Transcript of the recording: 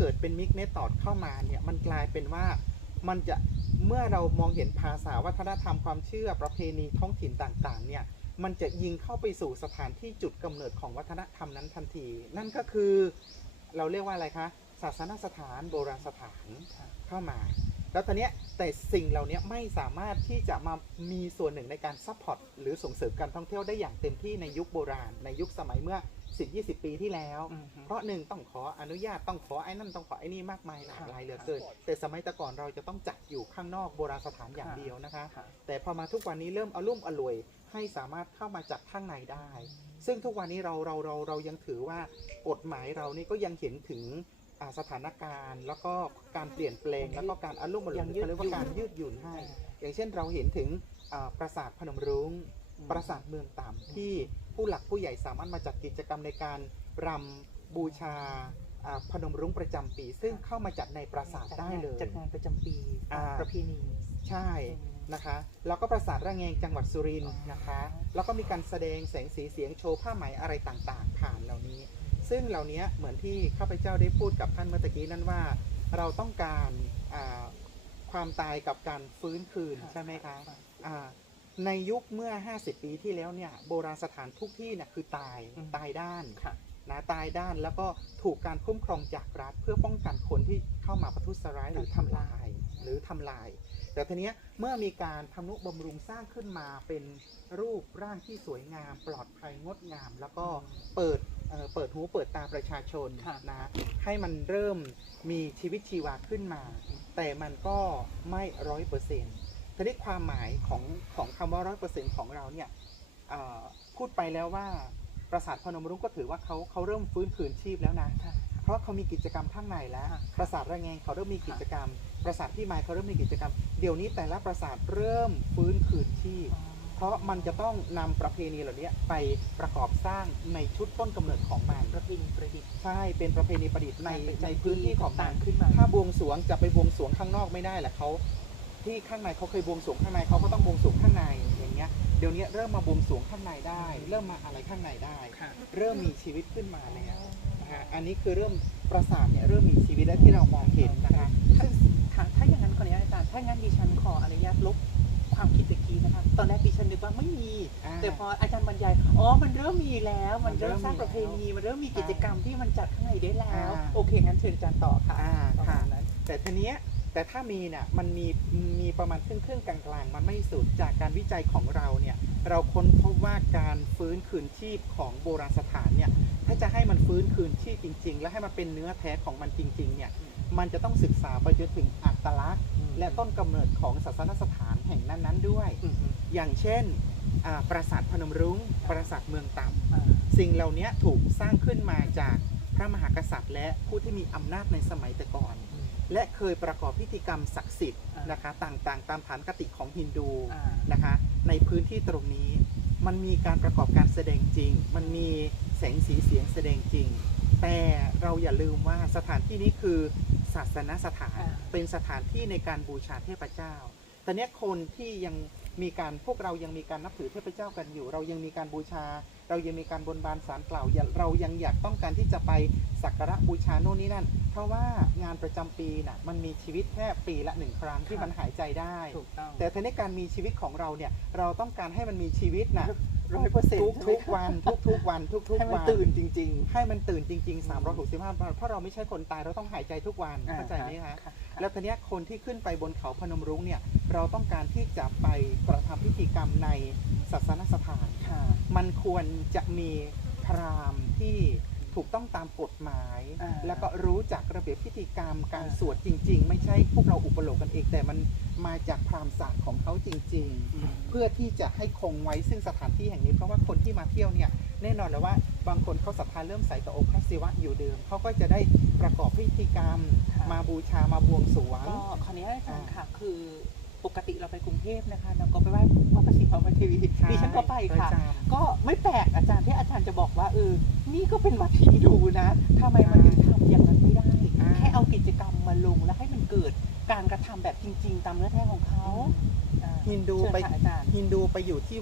เกิดเป็นมิกเมธอดเข้ามาเนี่ยมันกลายเป็นว่ามันจะเมื่อเรามองเห็นภาษาวัฒนธรรมความเชื่อประเพณีท้องถิ่นต่างๆเนี่ยมันจะยิงเข้าไปสู่สถานที่จุดกำเนิดของวัฒนธรรมนั้นทันที นั่นก็คือเราเรียกว่าอะไรคะศาสนสถานโบราณสถานเข้ามา แล้วตอนนี้แต่สิ่งเหล่านี้ไม่สามารถที่จะมามีส่วนหนึ่งในการซัพพอร์ตหรือส่งเสริมการท่องเที่ยวได้อย่างเต็มที่ในยุคโบราณ ในยุคสมัยเมื่อ 10-20ปีที่แล้ว อืมฮึ เพราะหนึ่งต้องขออนุญาตต้องขอไอ้นั่นต้องขอไอ้นี่มากมายหลากหลายเหลือเกินค่ะแต่สมัยแต่ก่อนเราจะต้องจัดอยู่ข้างนอกโบราณสถานอย่างค่ะ เดียวนะคะ ค่ะ แต่พอมาทุกวันนี้เริ่มอารมุ่มอร่วยให้สามารถเข้ามาจัดข้างในได้ ซึ่งทุกวันนี้เราเราเราเรายังถือว่ากฎหมายเรานี่ก็ยังเห็นถึงอ่าสถานการณ์ แล้วก็การเปลี่ยนแปลง แล้วก็การอารมณ์อร่วยยังยืดเขาเรียกว่าการยืดหยุ่นให้ อย่างเช่นเราเห็นถึงอ่าปราสาทพนมรุง้ง ปราสาทเมืองต่ำที่ ผู้หลักผู้ใหญ่สามารถมาจัดกิจกรรมในการรำบูชาอ่าพนมรุ้งประจำปี ซึ่งเข้ามาจัดในปราสาทได้เลย จัดงานประจำปีอ่า ประเพณีใช่นะคะแล้วก็ปราสาทระแงงจังหวัดสุรินทร์นะคะ แล้วก็มีการแสดงแสงสีเสียงโชว์ผ้าไหมอะไรต่างๆ ผ่านเหล่านี้ ซึ่งเหล่านี้เหมือนที่ข้าพเจ้าได้พูดกับท่านเมื่อตะกี้นั่นว่า เราต้องการอ่าความตายกับการฟื้นคืนใช่ไหมคะ อ่า ในยุคเมื่อ 50 ปีที่แล้วเนี่ยโบราณสถานทุกที่เนี่ยคือตายอืม ตายด้านค่ะ นะตายด้านแล้วก็ถูกการคุ้มครองจากรัฐ เพื่อป้องกันคนที่เข้ามาประทุษร้ายหรือทำลายหรือทำลาย แต่ทีเนี้ยเมื่อมีการทำนุบำรุงสร้างขึ้นมาเป็นรูปร่างที่สวยงาม ปลอดภัยงดงาม แล้วก็เปิดเอ่อเปิดหูเปิดตาประชาชนค่ะ นะให้มันเริ่มมีชีวิตชีวาขึ้นมา แต่มันก็ไม่ร้อยเปอร์เซ็นต์ ทีนี้ความหมายของของคำว่าร้อยเปอร์เซ็นต์ของเราเนี่ยเอ่อพูดไปแล้วว่าปราสาทพนมรุ้งก็ถือว่าเขาเขาเริ่มฟื้นคืนชีพแล้วนะค่ะเพราะเขามีกิจกรรมข้างในแล้วค่ะปราสาทระแงงเขาเริ่มมีกิจกรรม ปราสาทพี่ไม้เขาเริ่มมีกิจกรรม เดี๋ยวนี้แต่ละปราสาทเริ่มฟื้นคืนชีพ เพราะมันจะต้องนำประเพณีเหล่านี้ไปประกอบสร้างในชุดต้นกำเนิดของมันประเพณีประดิษฐ์ ใช่ เป็นประเพณีประดิษฐ์ในในพื้นที่ของมันต่างๆขึ้นมาถ้าบวงสรวงจะไปบวงสรวงข้างนอกไม่ได้แหละเขา ที่ข้างในเขาเคยบวงสรวงข้างในเขาก็ต้องบวงสรวงข้างในอย่างเงี้ยเดี๋ยวนี้เริ่มมาบวงสรวงข้างในได้ เริ่มมาอะไรข้างในได้ค่ะเริ่มมีชีวิตขึ้นมาแล้วนะฮะอันนี้คือเริ่มประสาทเนี่ยเริ่มมีชีวิตแล้วที่เรามองเห็นนะคะถ้าถ้าถ้าอย่างนั้นขออนุญาตอาจารย์ถ้างั้นดิฉันขออนุญาตลบความคิดตะกี้นะคะตอนแรกดิฉันนึกว่าไม่มีอ่าแต่พออาจารย์บรรยายอ๋อมันเริ่มมีแล้วมันเริ่มมันเริ่มสร้างประเพณีมันเริ่มมีกิจกรรมที่มันจัดข้างในได้แล้วอ่าโอเคงั้นเชิญอาจารย์ต่อค่ะอ่าประค่ะมาณนั้นแต่ทีเนี้ย แต่ถ้ามีเนี่ยมันมีมีประมาณครึ่งครึ่งๆกลางๆ มันไม่สุดจากการวิจัยของเราเนี่ยเราค้นพบว่าการฟื้นคืนชีพของโบราณสถานเนี่ยถ้าจะให้มันฟื้นคืนชีพจริง ๆ และให้มันเป็นเนื้อแท้ของมันจริงๆเนี่ยมันจะต้องศึกษาไปจนถึงอัตลักษณ์ และต้นกำเนิดของศาสนสถานแห่งนั้นๆด้วยอืมอืมอย่างเช่นอ่าปราสาทพนมรุง้ง ปราสาทเมืองต่ำอ่าสิ่งเหล่านี้ถูกสร้างขึ้นมาจากพระมหากษัตริย์ และผู้ที่มีอำนาจในสมัยแต่ก่อน และเคยประกอบพิธีกรรมศักดิ์สิทธิ์อ่านนะคะต่างๆ ตามฐานคติของฮินดูอ่านะคะในพื้นที่ตรงนี้มันมีการประกอบการแสดงจริง มันมีแสงสีเสียงแสดงจริง แต่เราอย่าลืมว่าสถานที่นี้คือศาสนสถานอ่าเป็นสถานที่ในการบูชาเทพเจ้าแต่เนี้ยคนที่ยัง มีการพวกเรายังมีการนับถือเทพเจ้ากันอยู่ เรายังมีการบูชา เรายังมีการบนบานสารกล่าวอย่าเรายังอยากต้องการที่จะไปสักการะบูชาโน่นนี่นั่น เพราะว่างานประจำปีน่ะมันมีชีวิตแค่ปีละหนึ่งครั้งที่ครับมันหายใจได้ถูกต้องแต่ทีนี้การมีชีวิตของเราเนี่ยเราต้องการให้มันมีชีวิตนะ ร้อยเปอร์เซ็นต์ทุกทุกๆวันทุกทุกๆวันทุกทุกให้มันวันตื่นจริง ให้มันตื่นจริง ๆ 365วันเพราะเราไม่ใช่คนตายเราต้องหายใจทุกวันๆเข้าใจไหมคะค่ะแล้วทีเนี้ยคนที่ขึ้นไปบนเขาพนมรุ้งเนี่ยเราต้องการที่จะไปกระทำพิธีกรรมในศาสนสถาน ค่ะ มันควรจะมีพราหมณ์ที่ ถูกต้องตามกฎหมาย อ่า แล้วก็รู้จักระเบียบพิธีกรรมการอ่าสวดจริง ๆ ไม่ใช่พวกเราอุปโลกกันเองแต่มันมาจากพราหมณ์ศาสตร์ของเขาจริง ๆ เพื่อที่จะให้คงไว้ซึ่งสถานที่แห่งนี้ เพราะว่าคนที่มาเที่ยวเนี่ยแน่นอนแล้วว่าบางคนเขาศรัทธาเริ่มใสต่อองค์พระศิวะอยู่เดิมเขาก็จะได้ประกอบพิธีกรรม ค่ะ มาบูชามาบวงสรวง ก็ขออนุญาตอาจารย์อ่าค่ะ คือ ปกติเราไปกรุงเทพนะคะเราก็ไปไหว้พระประสิทธิ์พระเทวีดิฉันก็ไปค่ะ ประจำ ก็ไม่แปลกอาจารย์ที่อาจารย์จะบอกว่าเออ นี่ก็เป็นวัดฮินดูนะทำไมมันยังทำอย่างนั้นไม่ได้ อ่า แค่เอากิจกรรมมาลงแล้วให้มันเกิดการกระทำแบบจริง ๆ ตามเนื้อแท้ของเขาอ่าฮินดูเชิญไป ค่ะอาจารย์ ฮินดูไปอยู่ที่